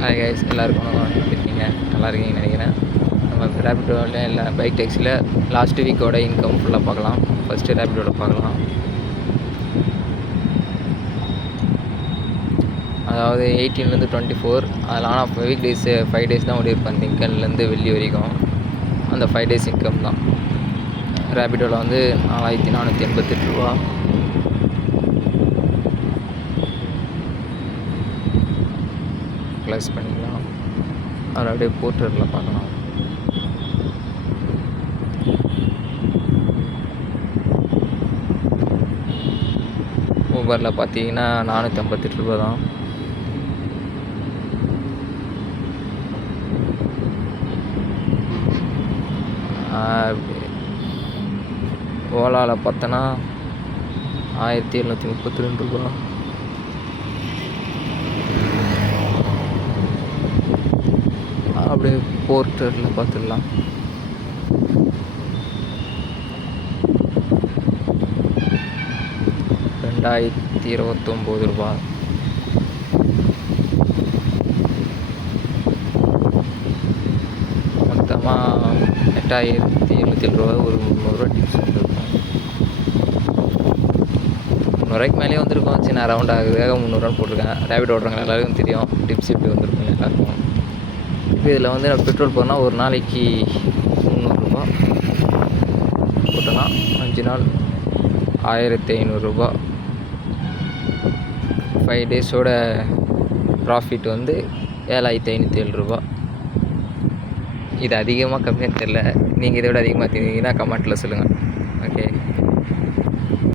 Hi guys, எல்லாருக்கும் வணக்கம். எப்படி இருக்கீங்க? நல்லா இருக்கீங்கன்னு நினைக்கிறேன். நம்ம ரேபிடோவில் இல்லை பைக் டேக்ஸியில் லாஸ்ட் வீக்கோட இன்கம் ஃபுல்லாக பார்க்கலாம். ஃபஸ்ட்டு ரேபிடோவில் பார்க்கலாம். அதாவது 18லேருந்து 24, அதில் ஆனால் வீக் டேஸு 5 டேஸ் தான் ஓடிருப்பேன். திங்கள்லேருந்து வெள்ளி வரைக்கும் அந்த 5 டேஸ் இன்கம் தான். ரேபிடோவில் வந்து 4488 ரூபா. ப்ளஸ் பண்ணிக்கலாம். அதில் அப்படியே போர்ட்டரில் பார்க்கலாம். ஊபரில் பார்த்தீங்கன்னா 458 ரூபா தான். ஓலாவில் பார்த்தோன்னா 1732 ரூபா. அப்படியே போர்ட்டரில் பார்த்துடலாம். $2029 ரூபா. மொத்தமாக 8707 ரூபா. ஒரு 300 ரூபா டிப்ஸ் வந்துருக்கும். 300 மேலேயே வந்திருக்கும். சின்ன ரவுண்ட் ஆகுதுக்காக 300 போட்டிருக்கேன். ரேபிட் ஓடுறவங்க எல்லாருக்கும் தெரியும் டிப்ஸ் எப்படி வந்திருக்குன்னு எல்லாருக்கும். இப்போ இதில் வந்து நான் பெட்ரோல் போனால் ஒரு நாளைக்கு 300 ரூபா போட்டோன்னா 5 நாள் 1500 ரூபா. 5 டேஸோட ப்ராஃபிட் வந்து 7507 ரூபா. இது அதிகமாக கம்மியாக தெரில. நீங்கள் இதை விட அதிகமாக தெரிஞ்சிங்கன்னா கமெண்ட்டில் சொல்லுங்கள். ஓகே.